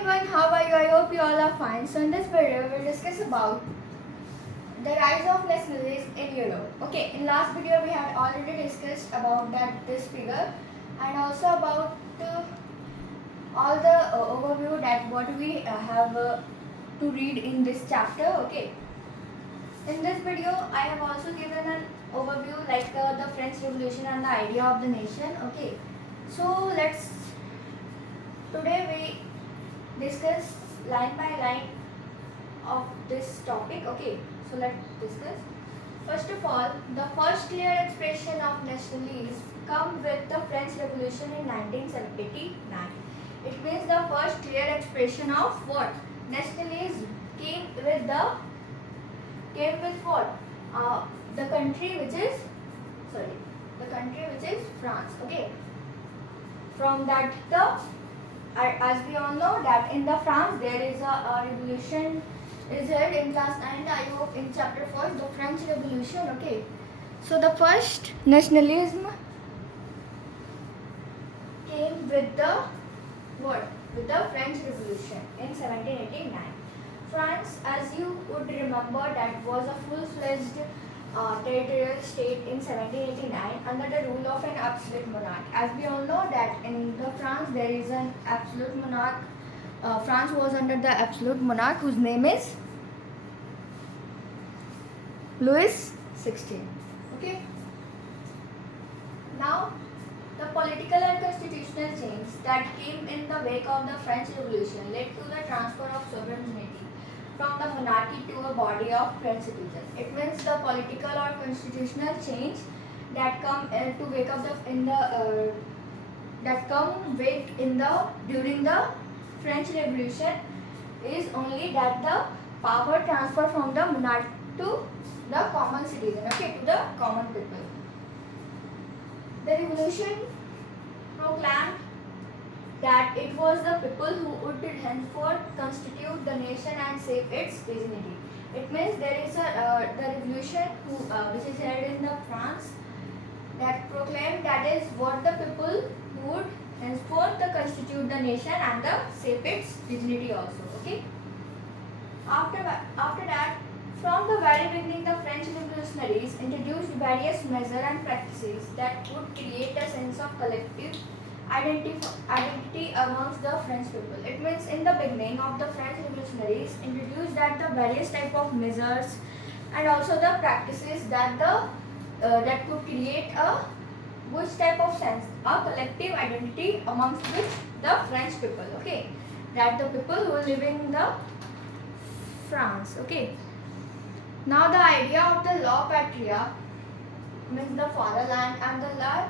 everyone, how are you? I hope you all are fine. So in this video, we'll discuss about the rise of nationalism in Europe. Okay, in last video we had already discussed about this figure and also about all the overview that what we have to read in this chapter. Okay, in this video I have also given an overview like the French Revolution and the idea of the nation. Okay, so today we discuss line by line of this topic. Okay, so let's discuss. First of all, the first clear expression of nationalism come with the French Revolution in 1989. It means the first clear expression of what? Nationalism came with what? The country which is France. Okay, from that as we all know that in the France there is a revolution is held in class 9. I hope in chapter 4, the French Revolution. Okay, so the first nationalism came with the what? With the French Revolution in 1789. France, as you would remember, that was a full-fledged territorial state in 1789 under the rule of an absolute monarch. As we all know that in the France there is an absolute monarch. France was under the absolute monarch whose name is Louis XVI. Okay. Now, the political and constitutional change that came in the wake of the French Revolution led to the transfer of sovereignty from the monarchy to a body of French citizens. It means the political or constitutional change that come to wake up during the French Revolution is only that the power transfer from the monarch to the common citizen. Okay, to the common people. The revolution proclaimed that it was the people who would henceforth constitute the nation and save its dignity. It means there is the revolution which is held in the France that proclaimed that is what the people who would henceforth constitute the nation and save its dignity also. Okay. After that, from the very beginning, the French revolutionaries introduced various measures and practices that would create a sense of collective identity amongst the French people. It means in the beginning of the French revolutionaries introduced that the various type of measures and also the practices that that could create which type of sense? A collective identity amongst which the French people. Okay, that the people who are living in the France. Okay. Now the idea of the law patria means the fatherland and the la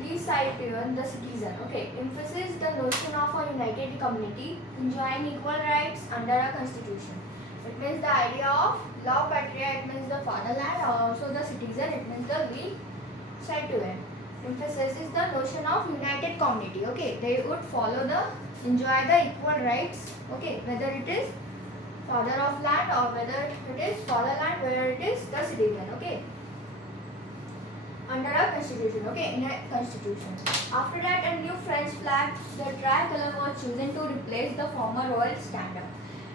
citoyen, the citizen. Okay, emphasizes the notion of a united community enjoying equal rights under a constitution. It means the idea of law patria. It means the fatherland, or also the citizen. It means the la citoyen. Emphasizes the notion of united community. Okay, they would enjoy the equal rights. Okay, whether it is father of land or whether it is fatherland, whether it is the citizen. Okay, under a constitution. Okay, in a constitution. After that, a new French flag, the tricolor, was chosen to replace the former royal standard.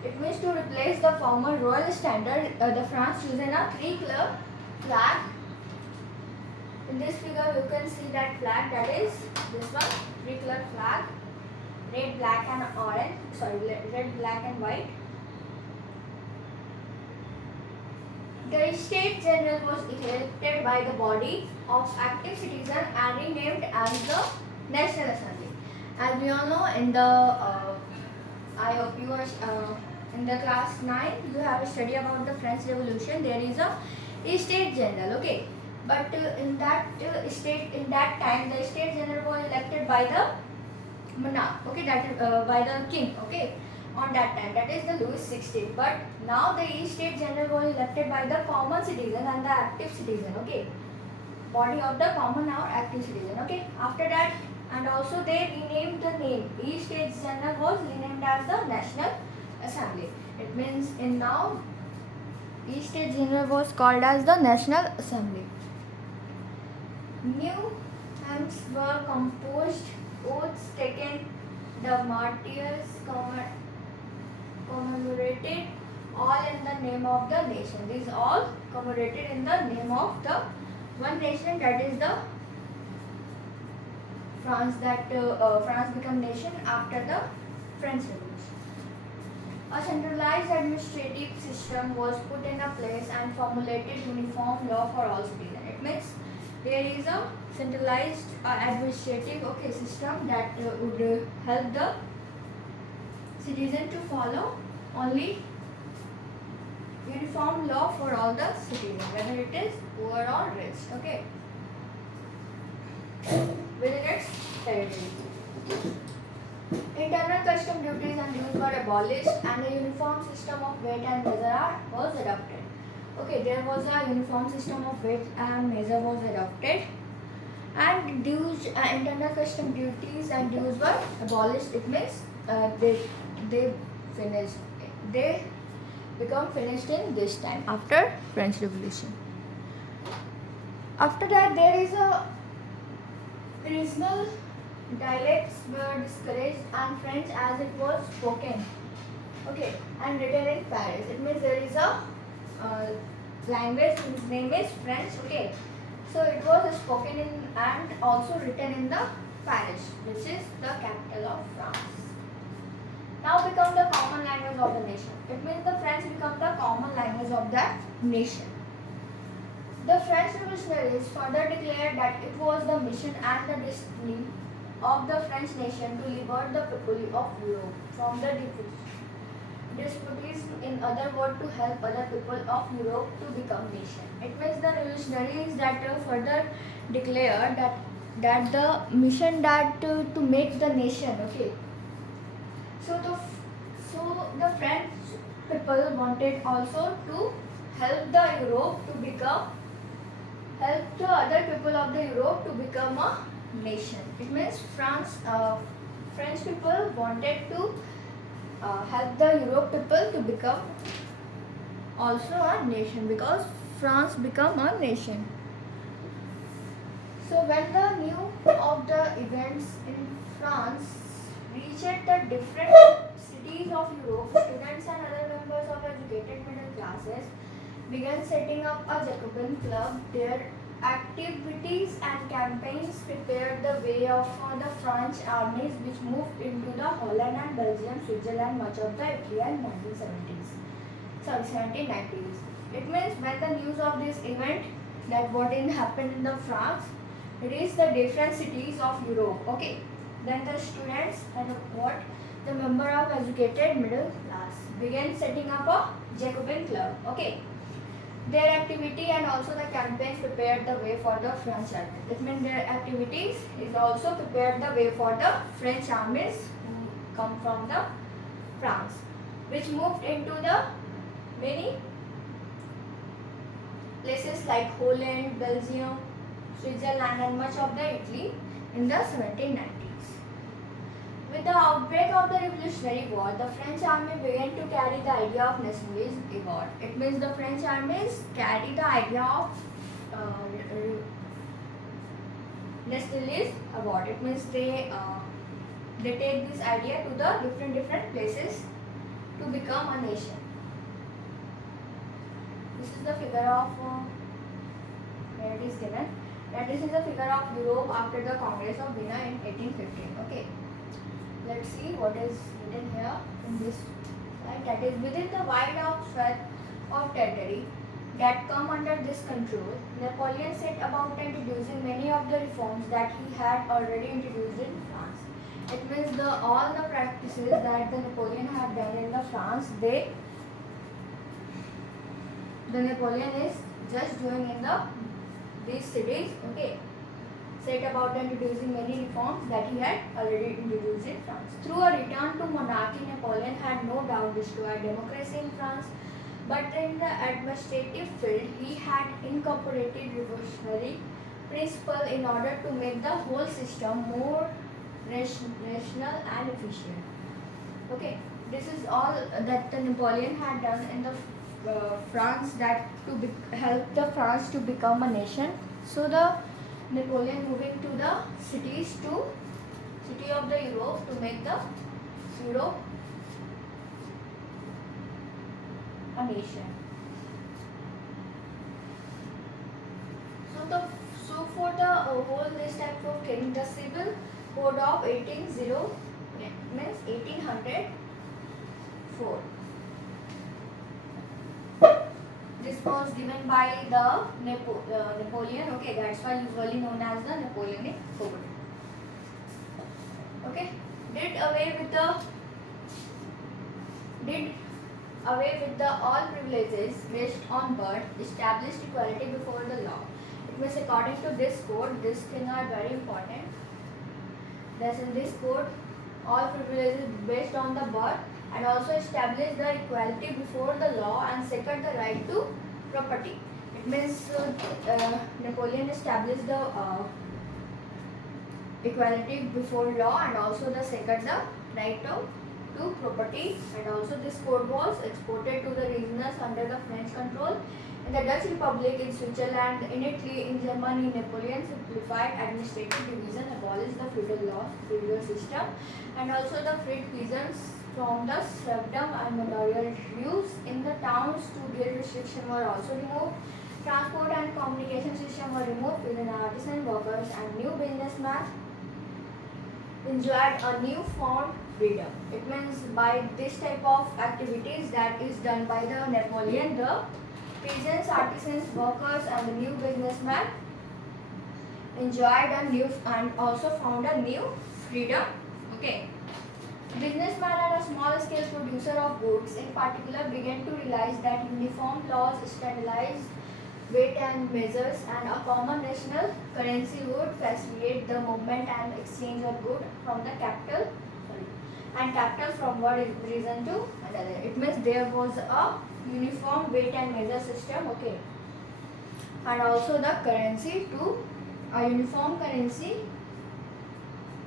It means to replace the former royal standard, the France chosen a three-color flag. In this figure, you can see that flag, that is this one, three-color flag, red, black and orange. Sorry, red, black and white. The State General was elected by the body of active citizens and renamed as the National Assembly. As we all know, in the I hope you are in the class 9, you have a study about the French Revolution. There is a State General. Okay, but in that time, the State General was elected by the monarch. Okay, that is by the king. Okay. On that time, that is the Louis XVI. But now the State General was elected by the common citizen and the active citizen. Okay, body of the common or active citizen. Okay, after that, and also they renamed the name. State General was renamed as the National Assembly. It means in now State General was called as the National Assembly. New hymns were composed, oaths taken, the martyrs commemorated all in the name of the nation. These all commemorated in the name of the one nation, that is the France. That France became nation after the French Revolution. A centralized administrative system was put in a place and formulated uniform law for all citizens. It means there is a centralized administrative system that would help the citizen to follow only uniform law for all the citizens, whether it is poor or rich. Okay. Within its territory, internal custom duties and dues were abolished, and a uniform system of weight and measure was adopted. Okay, there was a uniform system of weight and measure was adopted, and dues, internal custom duties and dues were abolished. It means they finished. They become finished in this time after French Revolution. After that, there is a regional dialects were discouraged and French as it was spoken, okay, and written in Paris. It means there is a language whose name is French, okay. So it was spoken in and also written in the Paris, which is the capital of France. Now become the common language of the nation. It means the French become the common language of that nation. The French revolutionaries further declared that it was the mission and the destiny of the French nation to liberate the people of Europe from the despotism, in other words, to help other people of Europe to become nation. It means the revolutionaries that further declared that the mission that to make the nation, okay. So the French people wanted also to help the Europe to become, help the other people of the Europe to become a nation. It means French people wanted to help the Europe people to become also a nation, because France become a nation. So when the news of the events in France reached the different cities of Europe, students and other members of educated middle classes began setting up a Jacobin club. Their activities and campaigns prepared the way for the French armies, which moved into the Holland and Belgium, Switzerland, much of the Italy in 1790s. It means when the news of this event that what happened in the France reached the different cities of Europe, okay, then the students and the member of educated middle class began setting up a Jacobin club, okay. Their activity and also the campaign prepared the way for the French army. It means their activities is also prepared the way for the French armies who come from the France, which moved into the many places like Holland, Belgium, Switzerland and much of the Italy in the 1790s. With the outbreak of the Revolutionary War, the French army began to carry the idea of nationalism abroad. It means the French armies carry the idea of nationalism abroad. It means they take this idea to the different places to become a nation. This is the figure of where it is given. That this is the figure of Europe after the Congress of Vienna in 1815. Okay. Let's see what is written here in this slide. That is, within the wide swath of territory that come under this control, Napoleon set about introducing many of the reforms that he had already introduced in France. It means all the practices that the Napoleon had done in the France, the Napoleon is just doing in these cities, okay. Set about introducing many reforms that he had already introduced in France. Through a return to monarchy, Napoleon had no doubt destroyed democracy in France, but in the administrative field, he had incorporated revolutionary principle in order to make the whole system more rational and efficient. Okay, this is all that the Napoleon had done in the France, that to help the France to become a nation. So the Napoleon moving to the city of the Europe to make the Europe a nation. So for the whole this type of thing, the civil code of 1804. This was given by the Napoleon. Okay, that's why usually known as the Napoleonic Code. Okay, did away with the all privileges based on birth, established equality before the law. It means according to this code, these things are very important. Thus in this code, all privileges based on the birth and also established the equality before the law and second the right to property. It means Napoleon established the equality before law and also the second the right to property, and also this code was exported to the regions under the French control. In the Dutch Republic, in Switzerland, in Italy, in Germany, Napoleon simplified administrative division, abolished the feudal system, and also the freed peasants from the serfdom and manorial dues. In the towns, two guild restrictions were also removed. Transport and communication system were removed. Peasant artisan workers and new businessmen enjoyed a newfound freedom. It means by this type of activities that is done by the Napoleon, the peasants, artisans, workers and the new businessmen enjoyed a new and also found a new freedom. Okay. Businessmen and a small scale producer of goods in particular began to realize that uniform laws, standardized weight and measures and a common national currency would facilitate the movement and exchange of goods from the capital from one region to another. It means there was a uniform weight and measure system, okay, and also the currency to a uniform currency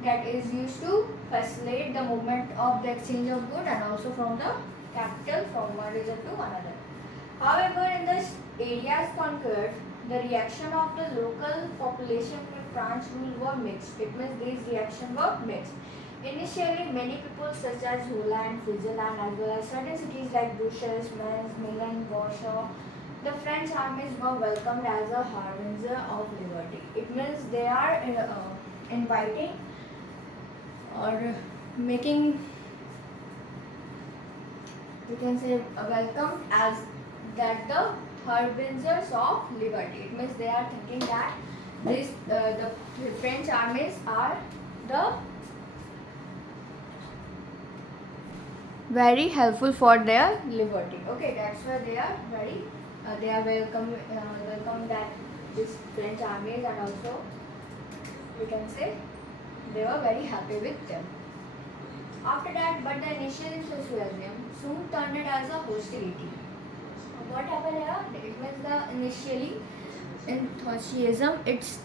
that is used to facilitate the movement of the exchange of goods and also from the capital from one region to another. However, in the areas conquered, the reaction of the local population with French rule were mixed. It means these reactions were mixed. Initially, many people such as Holland, Switzerland, as well as certain cities like Brussels, Mainz, Milan, Warsaw, the French armies were welcomed as a harbinger of liberty. It means they are inviting or making, we can say, welcomed as that the harbingers of liberty. It means they are thinking that this the French armies are the very helpful for their liberty. Okay, that's why they are very they are welcome that this French armies, and also we can say they were very happy with them. After that, but the initial enthusiasm soon turned it as a hostility. What happened here? It means the initially enthusiasm, it's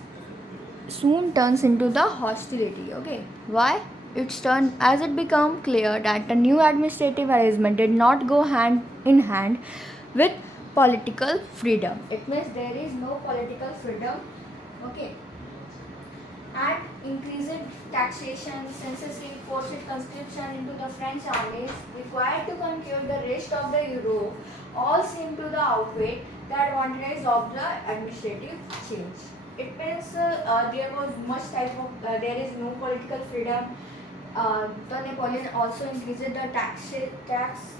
soon turns into the hostility. Okay, why? It's turned as it became clear that the new administrative arrangement did not go hand in hand with political freedom. It means there is no political freedom. Okay, and increased taxation, censorship, forced conscription into the French armies required to conquer the rest of the Europe all seem to the outweigh the advantages of the administrative change. It means there was much type of there is no political freedom. The Napoleon also increased the tax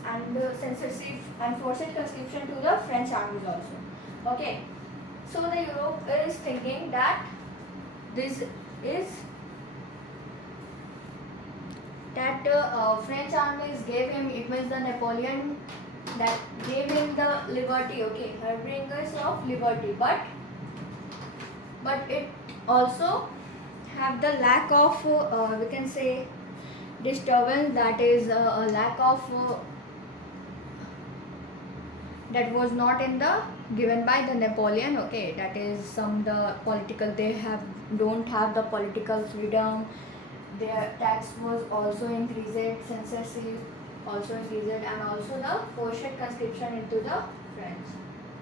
and censorship and forced conscription to the French armies also. Okay, so the Europe is thinking that this is that French armies gave him, it means the Napoleon that gave him the liberty, okay, harbingers of liberty, but it also have the lack of we can say disturbance, that is a lack of that was not in the given by the Napoleon. Okay, that is some the political, they don't have the political freedom. Their tax was also increased, censorship also increased, and also the forced conscription into the French.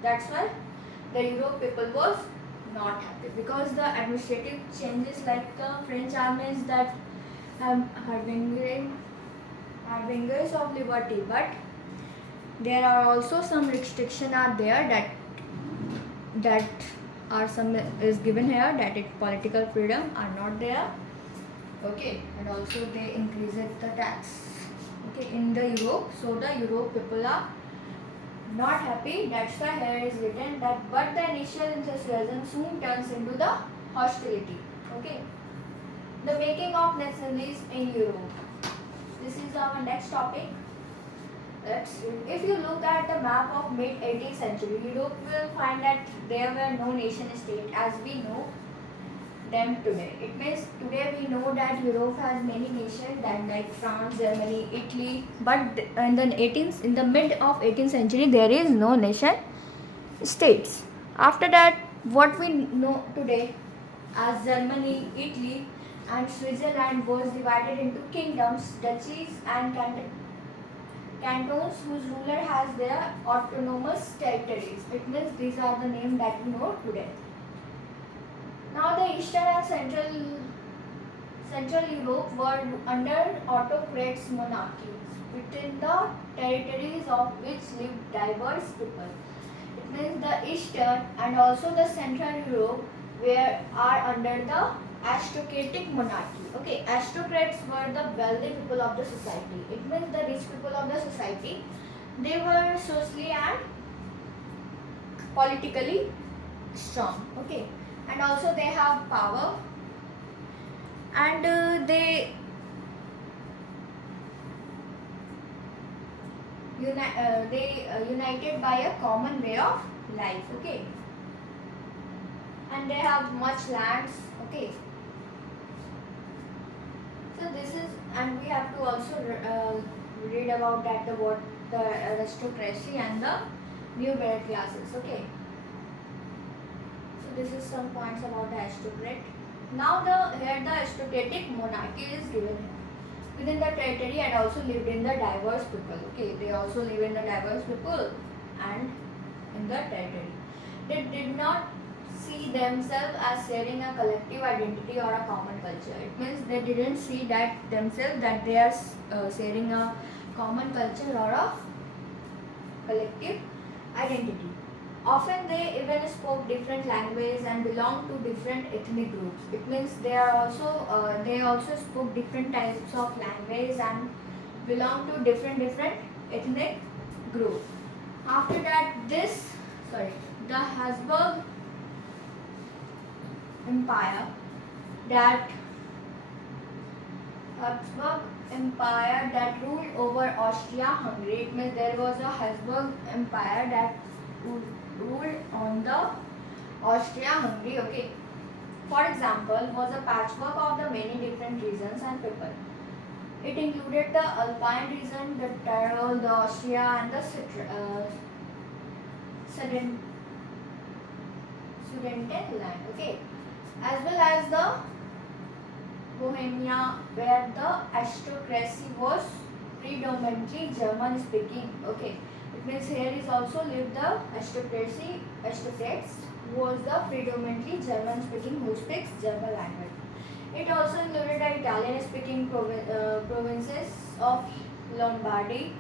That's why the Europe people was not happy, because the administrative changes like the French armies that have harbingering harbingers of liberty, but there are also some restriction are there that are some is given here, that it political freedom are not there. Okay, and also they increase the tax. Okay, in the Europe, so the Europe people are not happy. That's why here is written that, but the initial enthusiasm soon turns into the hostility. Okay, the making of nationalism in Europe. This is our next topic. If you look at the map of mid 18th century, Europe will find that there were no nation state as we know them today. It means today we know that Europe has many nations that like France, Germany, Italy, but in the mid of 18th century there is no nation states. After that, what we know today as Germany, Italy and Switzerland was divided into kingdoms, duchies and cantons whose ruler has their autonomous territories. It means these are the names that we know today. Now the Eastern and Central Europe were under autocrats monarchies, within the territories of which lived diverse people. It means the Eastern and also the Central Europe are under the aristocratic monarchy. Okay, aristocrats were the wealthy people of the society. It means the rich people of the society. They were socially and politically strong. Okay, and also they have power, and they united by a common way of life. Okay, and they have much lands. Okay, so this is, and we have to also read about that what the aristocracy and the new middle classes. Okay, so this is some points about the aristocrat. Now here the aristocratic monarchy is given within the territory and also lived in the diverse people. Okay, they also live in the diverse people and in the territory. They did not see themselves as sharing a collective identity or a common culture. It means they didn't see that themselves that they are sharing a common culture or a collective identity. Often they even spoke different languages and belonged to different ethnic groups. It means they also spoke different types of language and belong to different ethnic groups. After that, the Habsburg Empire that ruled over Austria-Hungary. It means there was a Habsburg Empire that ruled on the Austria-Hungary. Okay, for example, was a patchwork of the many different regions and people. It included the Alpine region, the Tyrol, the Austria, and the Sudetenland. Okay, as well as the Bohemia, where the aristocracy was predominantly German speaking. Okay, it means here is also lived the aristocrats was the predominantly German speaking who speaks German language. It also included the Italian speaking provinces of Lombardy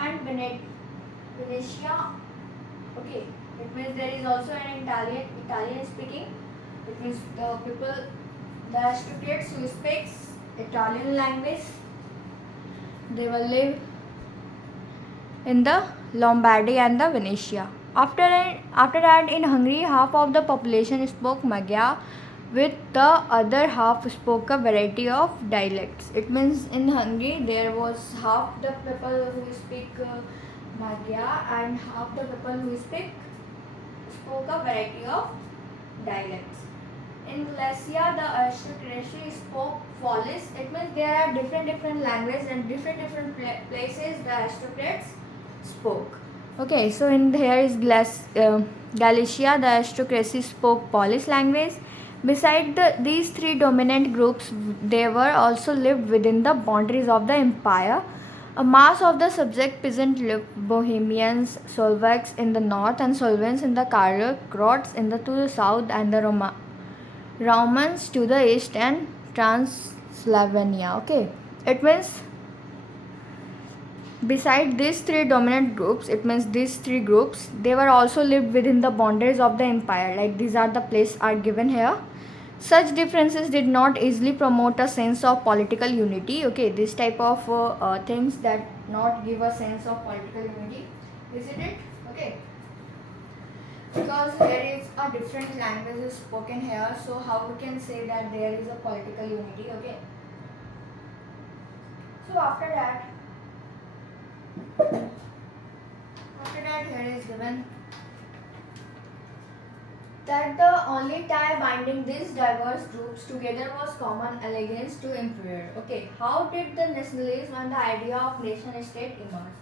and Venetia. Okay, it means there is also an Italian speaking. It means the aristocrats who speaks Italian language, they will live in the Lombardy and the Venetia. After that, in Hungary, half of the population spoke Magyar, with the other half spoke a variety of dialects. It means in Hungary there was half the people who speak Magyar and half the people who spoke a variety of dialects. In Galicia, the aristocracy spoke Polish. It means there are different languages and different places the aristocrats spoke. Okay, so here is Galicia, the aristocracy spoke Polish language. Beside these three dominant groups, they were also lived within the boundaries of the empire. A mass of the subject peasant lived, Bohemians, Slovaks in the north and Slovens in the Croats to the south, and the Romans to the east and Transylvania. Okay, it means Beside these three dominant groups, it means these three groups, they were also lived within the boundaries of the empire. Like these are the places are given here. Such differences did not easily promote a sense of political unity. Okay, this type of things that not give a sense of political unity, isn't it? Okay, because there is a different language is spoken here, so how we can say that there is a political unity? Okay, so after that here is given that the only tie binding these diverse groups together was common allegiance to emperor. Okay, how did the nationalism and the idea of nation state emerge?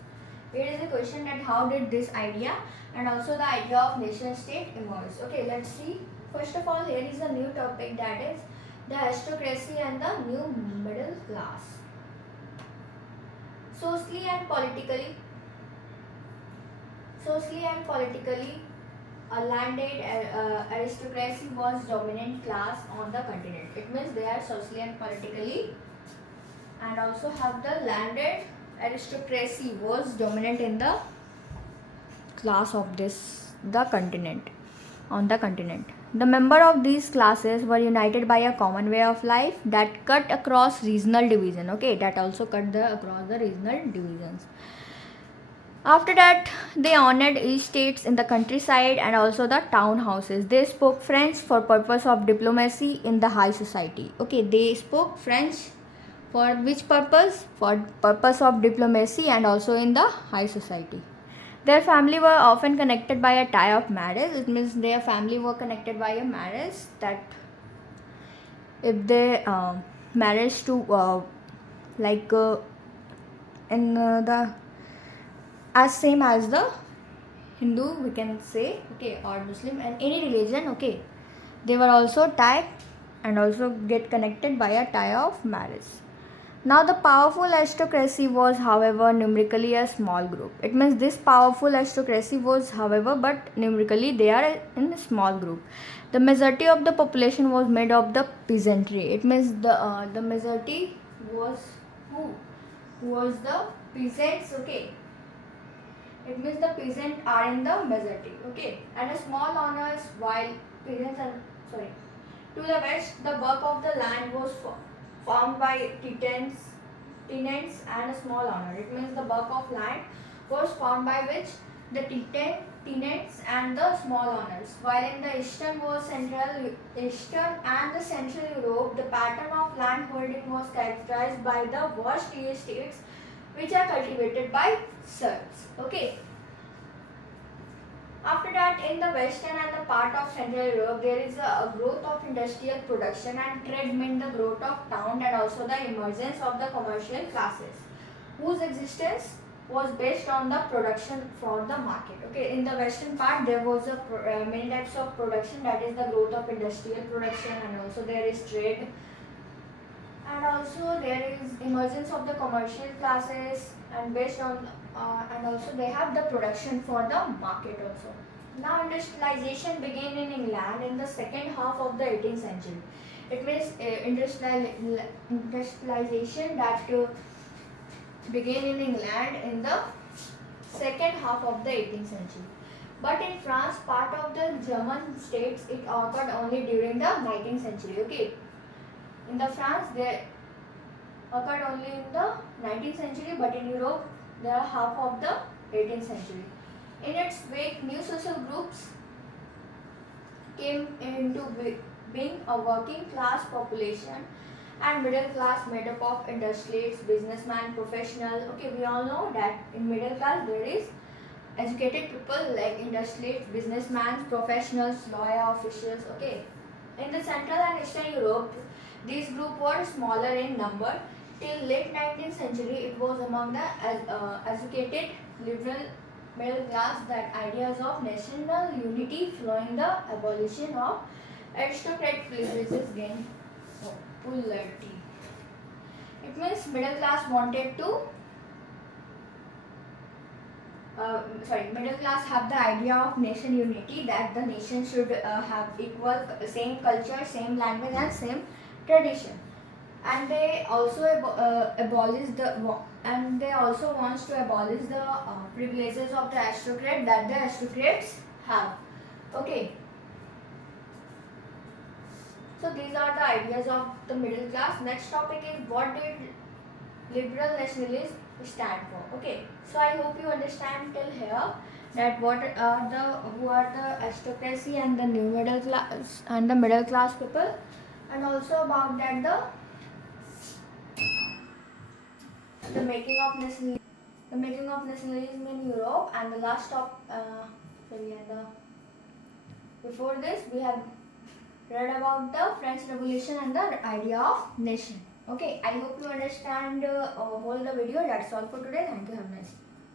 Here is a question that how did this idea and also the idea of nation state emerge? Okay, let's see. First of all, here is a new topic, that is the aristocracy and the new middle class. Socially and politically, a landed aristocracy was dominant class on the continent. It means they are socially and politically, and also have the landed aristocracy was dominant in the class of the continent, on the continent. The members of these classes were united by a common way of life that cut across regional division. Okay, that also cut across the regional divisions. After that, they honored estates in the countryside and also the town houses. They spoke French for purpose of diplomacy in the high society. Okay, they spoke French for which purpose? For purpose of diplomacy and also in the high society. Their family were often connected by a tie of marriage. It means their family were connected by a marriage, that if they marriage to in the as same as the Hindu, we can say, okay, or Muslim and any religion, okay, they were also tied and also get connected by a tie of marriage. Now the powerful aristocracy was, however, numerically a small group. It means this powerful aristocracy was, however, but numerically they are in a small group. The majority of the population was made of the peasantry. It means the majority was who? Who was the peasants? Okay. It means the peasants are in the majority. Okay. And a small honors, while peasants are to the west, the bulk of the land was farmed by tenants and a small honor. It means the bulk of land was farmed by which? The tenants and the small owners. While in the eastern and the central Europe, the pattern of land holding was characterized by the vast tea estates which are cultivated by serfs. Okay. After that, in the western and the part of central Europe, there is a growth of industrial production and trade meant the growth of town and also the emergence of the commercial classes, whose existence was based on the production for the market. Okay, in the western part there was many types of production, that is the growth of industrial production, and also there is trade, and also there is emergence of the commercial classes, and based on and also they have the production for the market also. Now industrialization began in England in the second half of the 18th century. It means industrialization that began in England in the second half of the 18th century. But in France, part of the German states, it occurred only during the 19th century. Okay, in the France they occurred only in the 19th century, but in Europe they are half of the 18th century. In its wake, new social groups came into being, a working class population and middle class made up of industrialists, businessmen, professionals. Okay, we all know that in middle class there is educated people like industrialists, businessmen, professionals, lawyer, officials. Okay, in the central and eastern Europe, these groups were smaller in number. Till late 19th century, it was among the educated, liberal, middle class that ideas of national unity following the abolition of aristocratic privileges gained popularity. It means middle class wanted to middle class have the idea of nation unity, that the nation should have equal, same culture, same language and same tradition. and they also abolish the and they also wants to abolish the privileges of the aristocrat that the aristocrats have. Okay. So these are the ideas of the middle class. Next topic is what did liberal nationalism stand for. Okay. So I hope you understand till here that what are the who are the aristocracy and the new middle class and the middle class people, and also about that the making of nationalism in Europe, and the last before this we have read about the French Revolution and the idea of nation. Okay, I hope you understand whole the video. That's all for today. Thank you. Have a nice day.